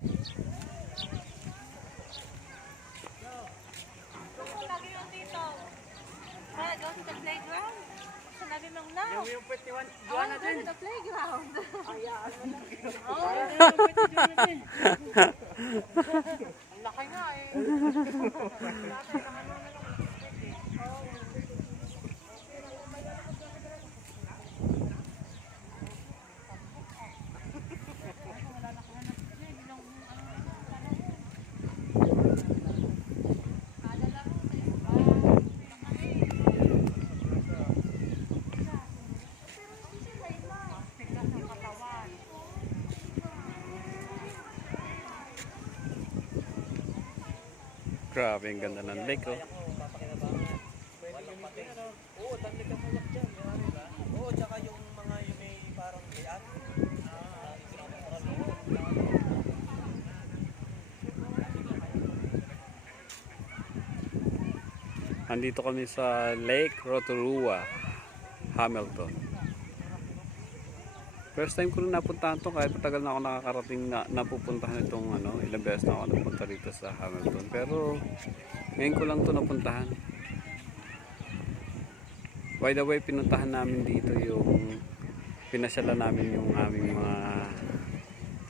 Lagi yung dito. Go to the playground. Sinabi mo na. Yung pwede juan natin. Go to the playground. Ayaan mo na. Ang laki nga eh. Grabe, ang ganda ng lake, oh. Oo, dami kang malak dyan. Oo, tsaka yung mga yung may parang layout. Andito kami sa Lake Rotorua, Hamilton. First time ko na napuntahan to, kahit matagal na ako nakakarating na napupuntahan itong ilang beses na ako napunta rito sa Hamilton. Pero ngayon ko lang to napuntahan. By the way, pinuntahan namin dito pinasyalan namin yung aming mga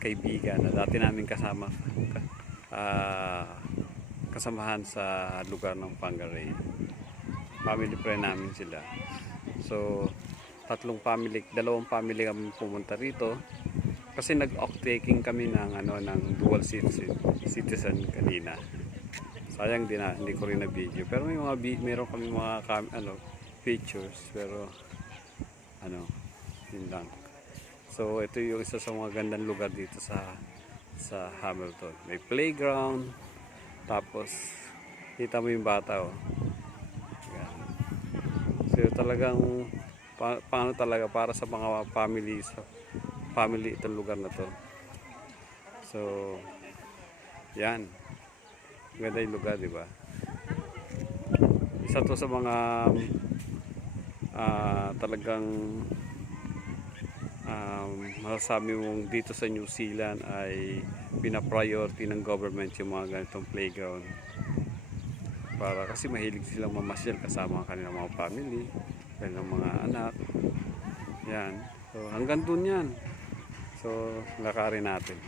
kaibigan na dati namin kasamahan sa lugar ng Pangaray. Family friend namin sila. So dalawang family kami pumunta rito kasi nag-off-taking kami ng dual citizen kanina. Sayang hindi ko rin na video, pero meron kami mga pictures, pero yun lang. So ito yung isa sa mga gandang lugar dito sa Hamilton. May playground, tapos kita mo yung bata, oh. Yan. So talagang paano talaga para sa mga family itong lugar na to. So yan, ganda yung lugar, di ba? Isa to sa mga talagang masasabi mong dito sa New Zealand ay pina-priority ng government yung mga ganitong playground, kasi mahilig silang mamasyal kasama ang kanilang mga family, kanilang mga anak. Yan, so hanggang dun yan. So lakarin natin.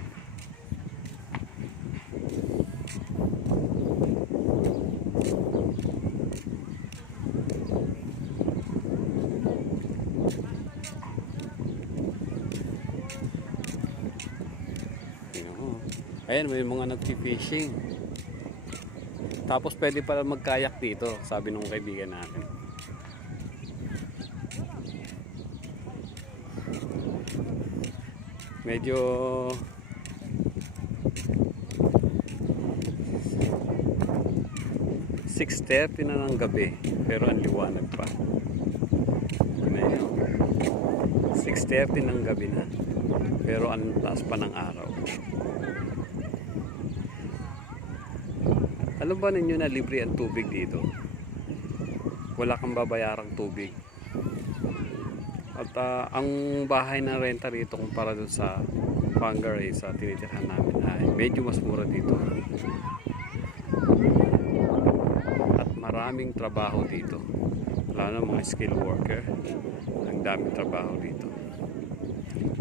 Ayan, may mga nag-fishing. Tapos pwede pala magkayak dito, sabi nung kaibigan natin. Medyo 6:30 na ng gabi, pero ang liwanag pa. Ngayon, 6:30 ng gabi na, pero ang taas pa ng araw. Alam ba ninyo na libre ang tubig dito? Wala kang babayarang tubig. At ang bahay na renta rito kumpara doon sa Pangaray, sa tinitirhan namin, ay medyo mas mura dito. At maraming trabaho dito. Lalo na mga skilled worker. Ang daming trabaho dito.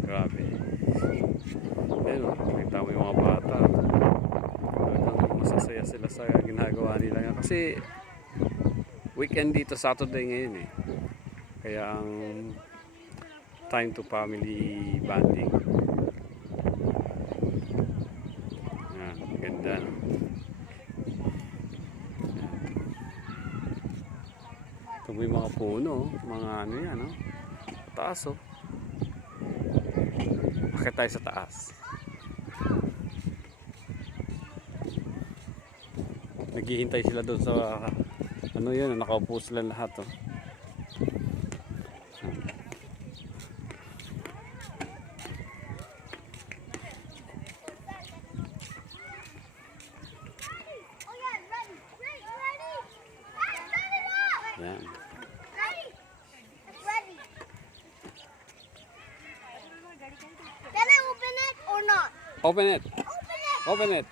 Grabe. Ayun, kita mo yung mga bata. Masasaya sila sa ginagawa nila kasi weekend dito, Saturday ngayon eh, kaya ang time to family bonding. Yan, ganda, no? Ito may mga puno, mga yan, no? Taas, oh. Bakit tayo sa taas? Naghihintay sila doon sa yun, nakaupo sila lahat, oh. Yan. Can I open it or not? Open it. Open it. Open it.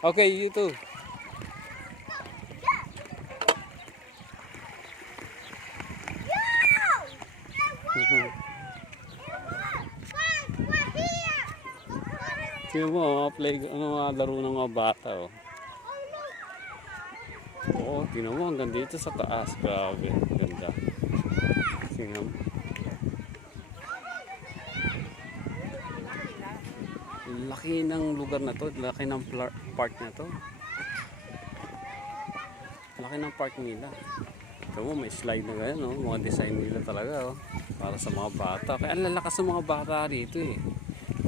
Okay, you too. Tingnan mo, mga mga laro ng mga bata, oh. Oo, tingnan mo, hanggang dito sa taas. Grabe, ganda. Tingnan mo. Laki ng lugar na to, laki ng park na to. Laki ng park nila. Tingnan mo, may slide na ganyan, oh. Mga design nila talaga, oh. Para sa mga bata. Kaya ang lalakas ng mga bata dito, eh.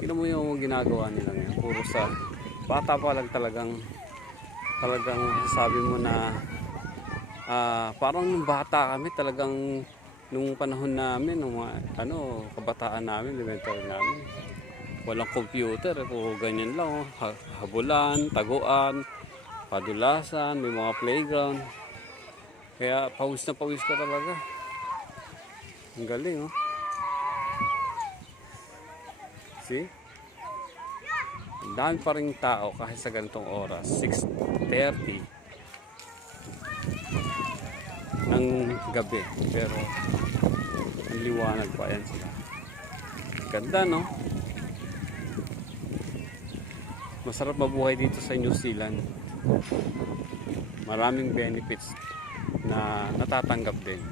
Tingnan mo yung ginagawa nila ngayon. Puro sa bata pa lang talagang sabi mo na parang nung bata kami talagang nung panahon namin, nung kabataan namin, elementary namin. Walang computer, puro ganyan lang. Habulan, taguan, padulasan, may mga playground. Kaya pawis na pawis ka talaga. Ang galing, oh. See? Ang dami pa rin tao kahit sa ganitong oras. 6:30 ng gabi. Pero ang liwanag pa yan sila. Ganda, no? Masarap mabuhay dito sa New Zealand. Maraming benefits na natatanggap din.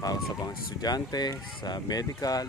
Para sa mga estudyante, sa medical.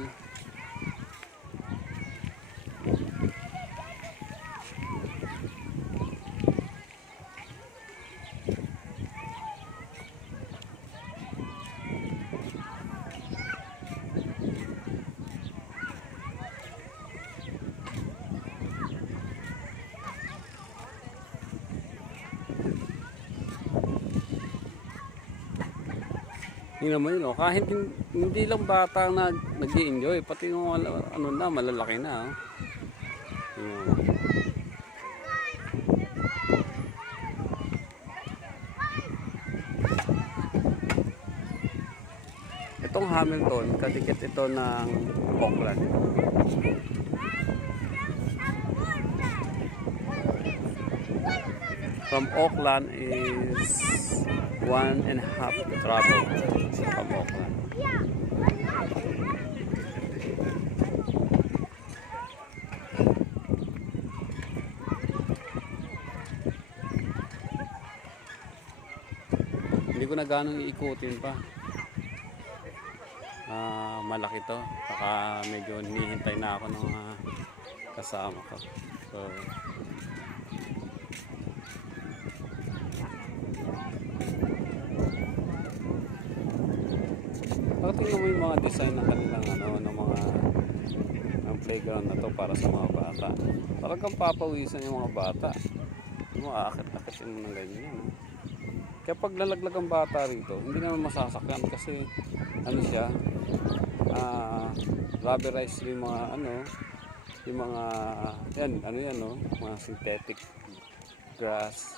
Hindi naman yun, oh. Kahit hindi lang bata na nag-i-enjoy, pati yung malalaki na. Oh. Itong Hamilton, kadikit ito ng Auckland. From Auckland is 1.5 travel from Auckland. Hindi ko na ganong iikutin pa. Malaki to. Baka medyo hinihintay na ako ng kasama ko. So, tingnan mo yung mga design ng kanilang ng playground na to para sa mga bata. Talagang papawisan yung mga bata. Mo aakit-akitin mo ng ganyan. Kaya pag lalaglag ang bata rito, hindi naman masasakyan kasi siya, rubberized yung mga yung mga mga synthetic grass.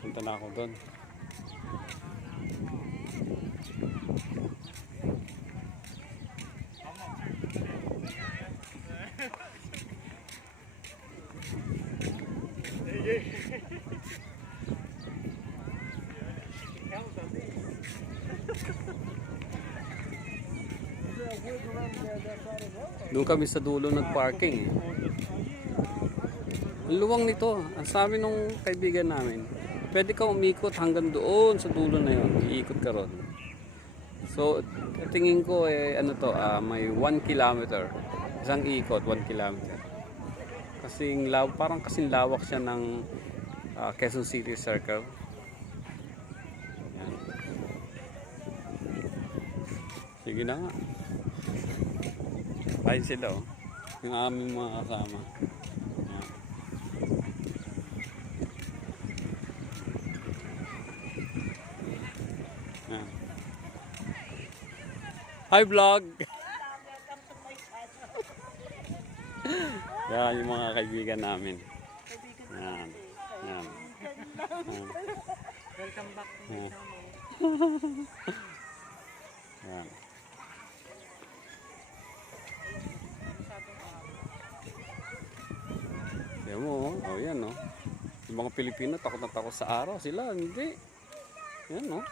Punta na ako doon. Doon kami sa dulo nag-parking. Ang luwang nito. Ang sabi nung kaibigan namin, pwede kang umikot hanggang doon sa dulo na yun. Iikot ka ron. So, tingin ko may 1 kilometer. Isang ikot, 1 kilometer. Parang kasing lawak siya ng Quezon City Circle. Yan. Sige na nga. Ayun sila, oh. Yung aming mga kasama. Yan. Yan. Hi vlog! Welcome to my channel. Yan yung mga kaibigan namin. Kaibigan Yan. Yan. Welcome back to my Ah. channel. Yan. Yan mo, oh. Oh, yan, oh. Yung mga Pilipino, takot na takot sa araw. Sila, hindi. Yan, oh.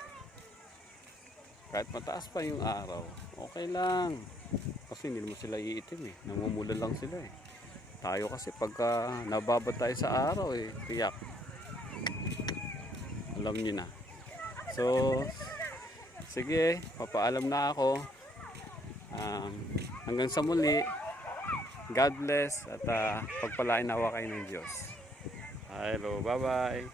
Kahit mataas pa yung araw, okay lang. Kasi hindi naman sila iitim, eh. Namumula lang sila, eh. Tayo kasi pagka nababad tayo sa araw, eh, tiyak. Alam niyo na. So, sige, papaalam na ako. Hanggang sa muli. God bless at pagpalain nawa kayo ng Diyos. Hello, bye-bye.